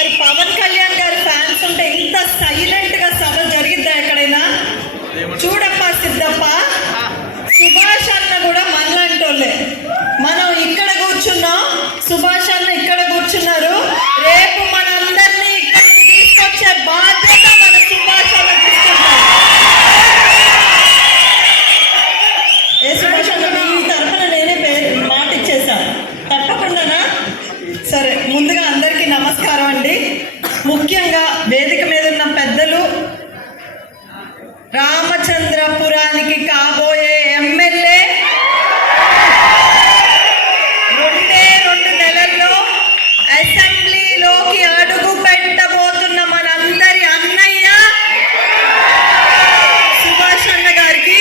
మరి పవన్ కళ్యాణ్ గారి ఫ్యాన్స్ ఉంటే ఇంత సైలెంట్ గా సభ జరిగిద్దా ఎక్కడైనా? చూడప్ప సిద్ధప్ప, సుభాష్ అన్న కూడా మనలాంటోళ్ళే. మనం ఇక్కడ కూర్చున్నాం, సుభాష్ అన్న ఇక్కడ కూర్చున్నారు. రేపు మనందరినీ ఇక్కడికి తీసుకొచ్చే బాధ్యత మన సుభాష్ అన్న తీసుకుంటారు. ఏ సుభాష్ అన్న, మీ తరఫున నేనే మాట ఇచ్చేసాను, తప్పకుండానా? సరే, ముందుగా అందరికీ నమస్కారం అండి. ముఖ్యంగా వేదిక మీద ఉన్న పెద్దలు, రామచంద్రపురానికి కాబోయే ఎమ్మెల్యే, 2 నెలల్లో అసెంబ్లీలోకి అడుగు పెట్టబోతున్న మనందరి అన్నయ్య సుభాష్ అన్న గారికి,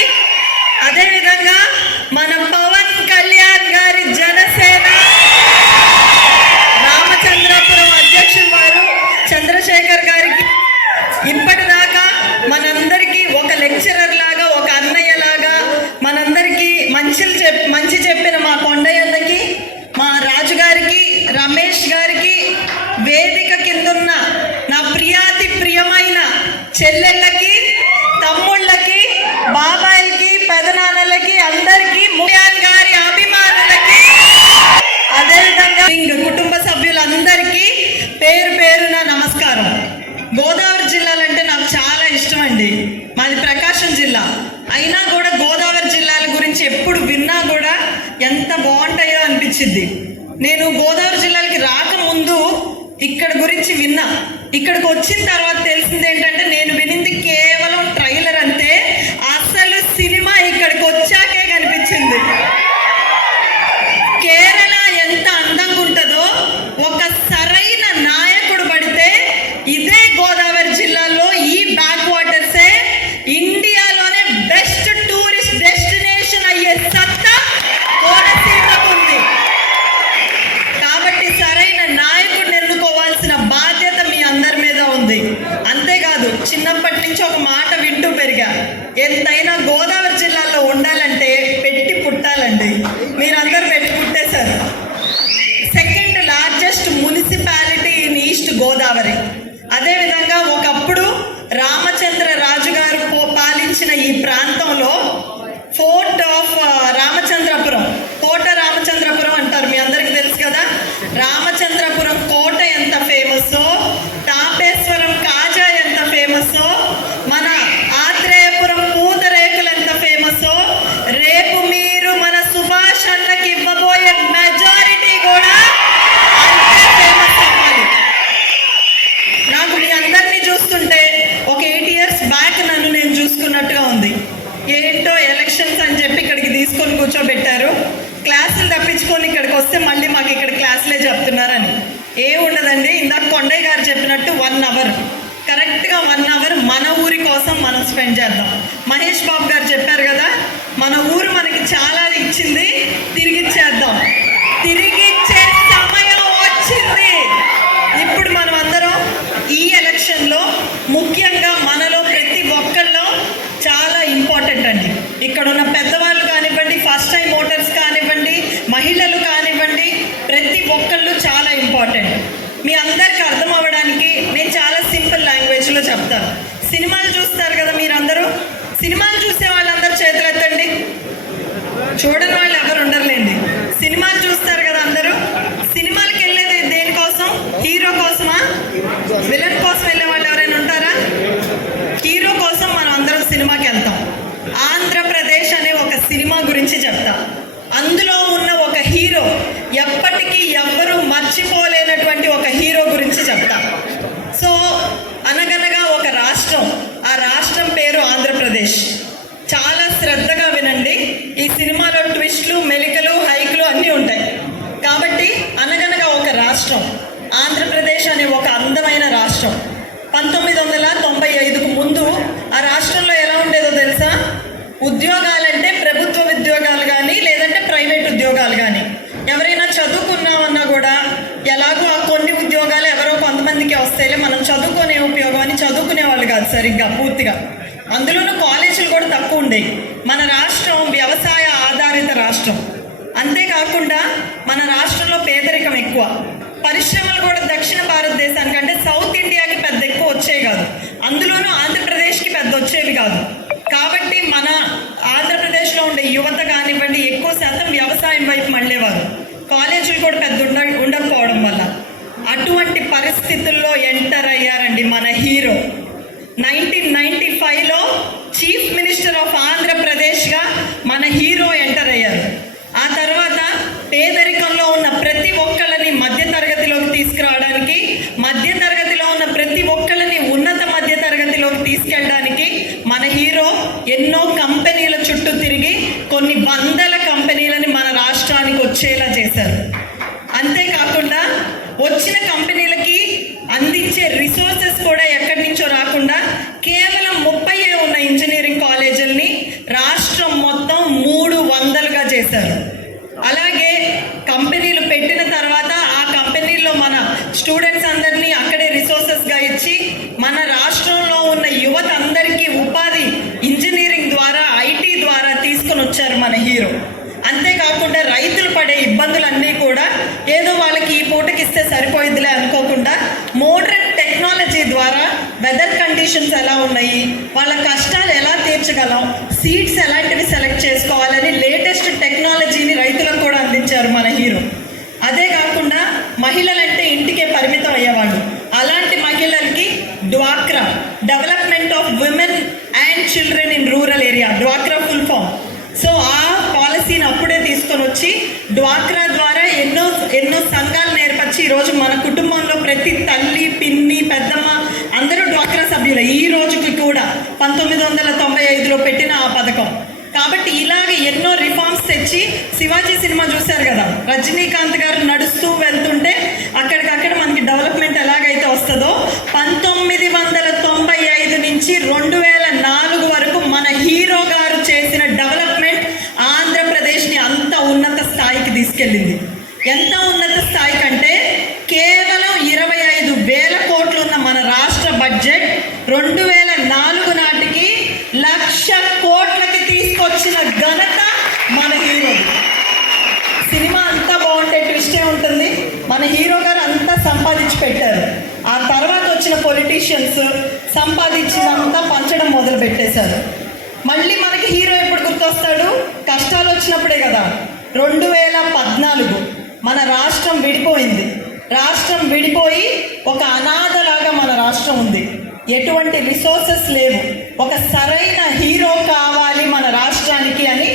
అదేవిధంగా మన పవన్ కళ్యాణ్ గారి జనసేన రామచంద్రపురం అధ్యక్షులు వారు చంద్రశేఖర్ గారికి, ఇప్పటిదాకా మనందరికీ ఒక లెక్చరర్ లాగా, ఒక అన్నయ్య లాగా మనందరికీ మంచి చెప్పిన మా కొండయ్యకి, మా రాజు గారికి, రమేష్ గారికి, వేదిక కిందున్న నా ప్రియాతి ప్రియమైన చెల్లెళ్ళకి, తమ్ముళ్ళకి, బాబాయికి, పెదనాన్నలకి, అందరికీ, ముఖ్యాన్ గారి అభిమానులకి, అదేవిధంగా కుటుంబ సభ్యులందరికీ పేరు పేరున నమస్కారం. గోదావరి జిల్లాలంటే నాకు చాలా ఇష్టం అండి. మాది ప్రకాశం జిల్లా అయినా కూడా గోదావరి జిల్లాల గురించి ఎప్పుడు విన్నా కూడా ఎంత బాగుంటాయో అనిపించింది. నేను గోదావరి జిల్లాలకి రాకముందు ఇక్కడ గురించి విన్నా. ఇక్కడికి వచ్చిన తర్వాత తెలిసింది ఏంటంటే, నేను వినింది కేవలం ట్రైలర్ అంతే. అసలు సినిమా ఇక్కడికి వచ్చాకే కనిపించింది. కేరళ ఎంత అందంగా ఉంటుందో, ఒక సరైన నాయకుడు పడితే ఇదే గోదావరి జిల్లాలో ఈ బ్యాక్ వాటర్సే ఇండియాలోనే బెస్ట్ టూరిస్ట్ డెస్టినేషన్ అయ్యే సత్తా కోనసీమకు ఉంది. కాబట్టి సరైన నాయకుడిని ఎన్నుకోవాల్సిన బాధ్యత మీ అందరి మీద ఉంది. అంతేకాదు, చిన్నప్పటి నుంచి ఒక మాట వింటూ పెరిగా, ఎంతైనా గోదావరి జిల్లాలో ఉండాలంటే పెట్టి పుట్టాలండి. మీరందరూ పెట్టి పుట్టేశారు. Second largest municipality in East Godavari. అదేవిధంగా ఒకప్పుడు రామచంద్ర రాజు గారు పాలించిన ఈ ప్రాంతంలో ఫోర్ట్ ఆఫ్ రామచంద్రపురం, కోట రామచంద్రపురం అంటారు, మీ అందరికీ తెలుసు కదా. రామచంద్రపురం కోట ఎంత ఫేమస్, తాపేశ్వరం కాజా ఎంత ఫేమస్, మన ఆత్రేయపురం పూతరేకులు ఎంత ఫేమస్, రేపు మీరు మన సుభాష్ అన్నకి ఇవ్వబోయే మెజారిటీ కూడా అంతే ఫేమస్ అవ్వాలి. నాకు మీ అందరినీ చూస్తుంటే ఒక 8 years బ్యాక్ నన్ను నేను చూసుకున్నట్టుగా ఉంది. ఏంటో ఎలక్షన్స్ అని చెప్పి ఇక్కడికి తీసుకొని కూర్చోబెట్టారు. క్లాసులు తప్పించుకొని ఇక్కడికి వస్తే మళ్ళీ మాకు ఇక్కడ క్లాసులే చెప్తున్నారని. ఉండదండి. ఇందాక కొండయ్య గారు చెప్పినట్టు 1 hour, కరెక్ట్గా 1 hour మన ఊరి కోసం మనం స్పెండ్ చేద్దాం. మహేష్ బాబు గారు చెప్పారు కదా, మన ఊరు మనకి చాలా ఇచ్చింది, తిరిగిచ్చేద్దాం. తిరిగిచ్చే సమయం వచ్చింది. ఇప్పుడు మనం అందరం ఈ ఎలక్షన్లో ముఖ్యంగా మనలో ప్రతి ఒక్కళ్ళలో చాలా ఇంపార్టెంట్ అండి. ఇక్కడ ఉన్న పెద్దవాళ్ళు కానివ్వండి, ఫస్ట్ టైం ఓటర్స్ కానివ్వండి, మహిళలు కానివ్వండి, ప్రతి ఒక్కళ్ళు చాలా ఇంపార్టెంట్. మీ అందరికి అర్థం అవ్వడానికి నేను చాలా సింపుల్ లాంగ్వేజ్లో చెప్తాను. సినిమాలు చూస్తారు కదా మీరందరూ, సినిమాలు చూసే వాళ్ళందరూ చేతులు ఎత్తండి. చూడని వాళ్ళు ఎవరు ఉండరులేండి. సినిమాలు చూస్తారు కదా అందరూ. సినిమాలకు వెళ్ళేది దేనికోసం? హీరో కోసమా? విలన్ కోసం వెళ్ళే వాళ్ళు ఎవరైనా ఉంటారా? హీరో కోసం మనం అందరం సినిమాకి వెళ్తాం. ఆంధ్రప్రదేశ్ అనే ఒక సినిమా గురించి చెప్తా. అందులో ఉన్న ఒక హీరో, ఎప్పటికీ ఎవ్వరూ మర్చిపోలేనటువంటి ఒక హీరో గురించి చెప్తా. సో అనగనగా ఒక రాష్ట్రం, ఆ రాష్ట్రం పేరు ఆంధ్రప్రదేశ్. చాలా శ్రద్ధగా వినండి. ఈ సినిమాలో ట్విస్ట్లు, మెలికలు, హైకులు అన్నీ ఉంటాయి. కాబట్టి అనగనగా ఒక రాష్ట్రం ఆంధ్రప్రదేశ్ అనే ఒక అందమైన రాష్ట్రం. 1995కు ముందు ఆ రాష్ట్రంలో ఎలా ఉండేదో తెలుసా? ఉద్యోగాలంటే ప్రభుత్వ ఉద్యోగాలు కానీ, లేదంటే ప్రైవేట్ ఉద్యోగాలు కానీ. ఎవరైనా చదువుకున్నామన్నా కూడా ఎలాగో ఆ కొన్ని ఉద్యోగాలు ఎవరో కొంతమందికి వస్తాయిలే, మనం చదువుకునే ఉపయోగం అని చదువుకునే వాళ్ళు కాదు సరిగ్గా పూర్తిగా. అందులోనూ కాలేజీలు కూడా తక్కువ ఉండేవి. మన రాష్ట్రం వ్యవసాయ ఆధారిత రాష్ట్రం. అంతేకాకుండా మన రాష్ట్రంలో పేదరికం ఎక్కువ. పరిశ్రమలు కూడా దక్షిణ భారతదేశానికి అంటే సౌత్ ఇండియాకి పెద్ద ఎక్కువ వచ్చేవి కాదు, అందులోనూ ఆంధ్రప్రదేశ్కి పెద్ద వచ్చేవి కాదు. కాబట్టి మన ఆంధ్రప్రదేశ్లో ఉండే యువత కానివ్వండి ఎక్కువ శాతం వ్యవసాయం వైపు మళ్ళేవారు, కాలేజీలు కూడా పెద్ద ఉండకపోవడం వల్ల. అటువంటి పరిస్థితుల్లో ఎంటర్ అయ్యారండి మన హీరో. 1995లో చీఫ్ మినిస్టర్ ఆఫ్ ఆంధ్రప్రదేశ్గా మన హీరో ఎంటర్ అయ్యారు. ఆ తర్వాత పేదరికంలో ఉన్న ప్రతి ఒక్కళ్ళని మధ్యతరగతిలోకి తీసుకురావడానికి, మధ్యతరగతిలో ఉన్న ప్రతి ఒక్కళ్ళని ఉన్నత మధ్యతరగతిలోకి తీసుకెళ్ళడానికి మన హీరో ఎన్నో కంపెనీల చుట్టూ తిరిగి కొన్ని వందల కంపెనీలని మన రాష్ట్రానికి వచ్చేలా చేశారు. అంతేకాకుండా వచ్చిన కంపెనీలకి అందించే రిసోర్సెస్ కూడా ఎక్కడి నుంచో రాకుండా కేవలం 30 ఉన్న ఇంజనీరింగ్ కాలేజీలని రాష్ట్రం మొత్తం 300గా చేశారు. అలాగే కంపెనీలు పెట్టిన తర్వాత ఆ కంపెనీల్లో మన స్టూడెంట్స్ అందరినీ అక్కడే రిసోర్సెస్గా ఇచ్చి మన రాష్ట్రంలో ఉన్న యువత అందరికీ ఉపాధి ఇంజనీరింగ్ ద్వారా, ఐటీ ద్వారా తీసుకొని వచ్చారు మన హీరో. అంతేకాకుండా రైతులు పడే ఇబ్బందులన్నీ కూడా ఏదో వాళ్ళకి ఈ పూటకిస్తే సరిపోయిద్దిలే అనుకోకుండా మోడర్న్ టెక్నాలజీ ద్వారా వెదర్ కండిషన్స్ ఎలా ఉన్నాయి, వాళ్ళ కష్టాలు ఎలా తీర్చగలం, సీడ్స్ ఎలాంటివి సెలెక్ట్ చేసుకోవాలని లేటెస్ట్ టెక్నాలజీని రైతులకు కూడా అందించారు మన హీరో. అదే కాకుండా మహిళలంటే ఇంటికే పరిమితం అయ్యేవాళ్ళు, అలాంటి మహిళలకి డ్వాక్రా, development of women and children in rural area, డ్వాక్రా ఫుల్ ఫామ్. సో ఆ పాలసీని అప్పుడే తీసుకొని వచ్చి డ్వాక్రా ద్వారా ఎన్నో సంఘాలు నేర్పచ్చి ఈరోజు మన కుటుంబంలో ప్రతి తల్లి, పిన్ని, పెద్దమ్మ అందరూ డ్వాక్రా సభ్యులు ఈ రోజుకి కూడా 1995లో పెట్టిన ఆ పథకం. కాబట్టి ఇలాగ ఎన్నో రిఫార్మ్స్ తెచ్చి, శివాజీ సినిమా చూశారు కదా, రజనీకాంత్ గారు నడుస్తూ వెళ్తుంటే అక్కడికక్కడ మనకి డెవలప్మెంట్ ఎలాగైతే వస్తుందో 1995 నుంచి 2004 వరకు మన హీరో గారు చేసిన డెవలప్మెంట్ ఆంధ్రప్రదేశ్ని అంత ఉన్నత స్థాయికి తీసుకెళ్ళింది. ఎంత ఉన్నత స్థాయి కంటే కేవలం 25,000 కోట్లు ఉన్న మన రాష్ట్ర బడ్జెట్ 2004 నాటికి 1,00,000 కోట్లకి తీసుకొచ్చిన ఘనత మన హీరో. సినిమా అంతా బాగుంటే ట్విస్టే ఉంటుంది, మన హీరో గారు అంతా సంపాదించి పెట్టారు. ఆ తర్వాత వచ్చిన పొలిటీషియన్స్ సంపాదించినంతా పంచడం మొదలు పెట్టేశారు. మళ్ళీ మనకి హీరో ఎప్పుడు గుర్తొస్తాడు? కష్టాలు వచ్చినప్పుడే కదా. 2014 మన రాష్ట్రం విడిపోయింది. రాష్ట్రం విడిపోయి ఒక అనాథలాగా మన రాష్ట్రం ఉంది. ఎటువంటి రిసోర్సెస్ లేవు. ఒక సరైన హీరో కావాలి మన రాష్ట్రానికి అని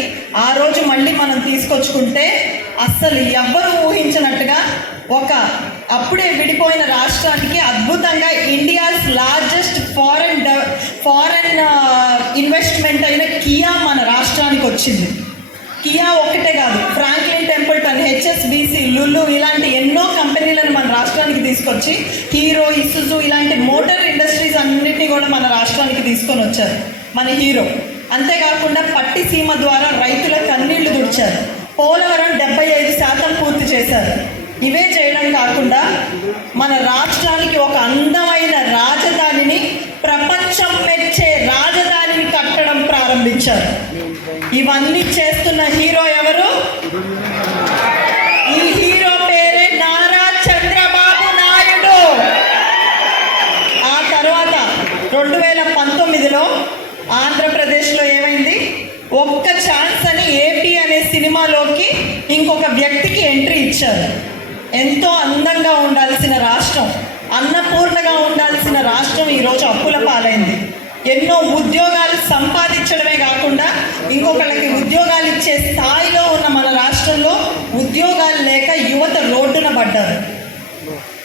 ఆ రోజు మళ్ళీ మనం తీసుకొచ్చుకుంటే అస్సలు ఎవ్వరూ ఊహించినట్టుగా ఒక అప్పుడే విడిపోయిన రాష్ట్రానికి అద్భుతంగా ఇండియాస్ లార్జెస్ట్ ఫారెన్ ఇన్వెస్ట్మెంట్ అయిన కియా మన రాష్ట్రానికి వచ్చింది. కియా ఒక్కటే కాదు, ఫ్రాంక్లిన్ టెంపుల్టన్, హెచ్ఎస్బిసి, లులు ఇలాంటి ఎన్నో కంపెనీలను మన రాష్ట్రానికి తీసుకొచ్చి హీరో, ఇసుజు ఇలాంటి మోటార్ ఇండస్ట్రీస్ అన్నిటినీ కూడా మన రాష్ట్రానికి తీసుకొని వచ్చారు మన హీరో. అంతేకాకుండా పట్టిసీమ ద్వారా రైతుల కన్నీళ్లు తుడిచారు. పోలవరం 75% పూర్తి చేశారు. ఇవే చేయడం కాకుండా మన రాష్ట్రానికి ఒక అందమైన రాజధానిని, ప్రపంచం మెచ్చే రాజధానిని కట్టడం ప్రారంభించారు. ఇవన్నీ చేస్తున్న హీరో ఎవరు? ఈ హీరో పేరే నారా చంద్రబాబు నాయుడు. ఆ తర్వాత 2019లో ఆంధ్రప్రదేశ్లో ఏమైంది? ఒక్క ఛాన్స్ అని ఏపీ అనే సినిమాలోకి ఇంకొక వ్యక్తికి ఎంట్రీ ఇచ్చారు. ఎంతో అందంగా ఉండాల్సిన రాష్ట్రం, అన్నపూర్ణగా ఉండాల్సిన రాష్ట్రం ఈరోజు అప్పుల పాలైంది. ఎన్నో ఉద్యోగాలు సంపాదించడమే కాకుండా ఇంకొకళ్ళకి ఉద్యోగాలు ఇచ్చే స్థాయిలో ఉన్న మన రాష్ట్రంలో ఉద్యోగాలు లేక యువత రోడ్డున పడ్డారు.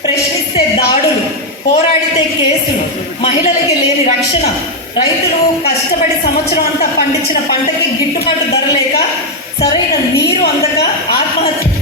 ప్రశ్నిస్తే దాడులు, పోరాడితే కేసులు, మహిళలకి లేని రక్షణ, రైతులు కష్టపడి సంవత్సరం అంతా పండించిన పంటకి గిట్టుబాటు ధర లేక, సరైన నీరు అందక ఆత్మహత్య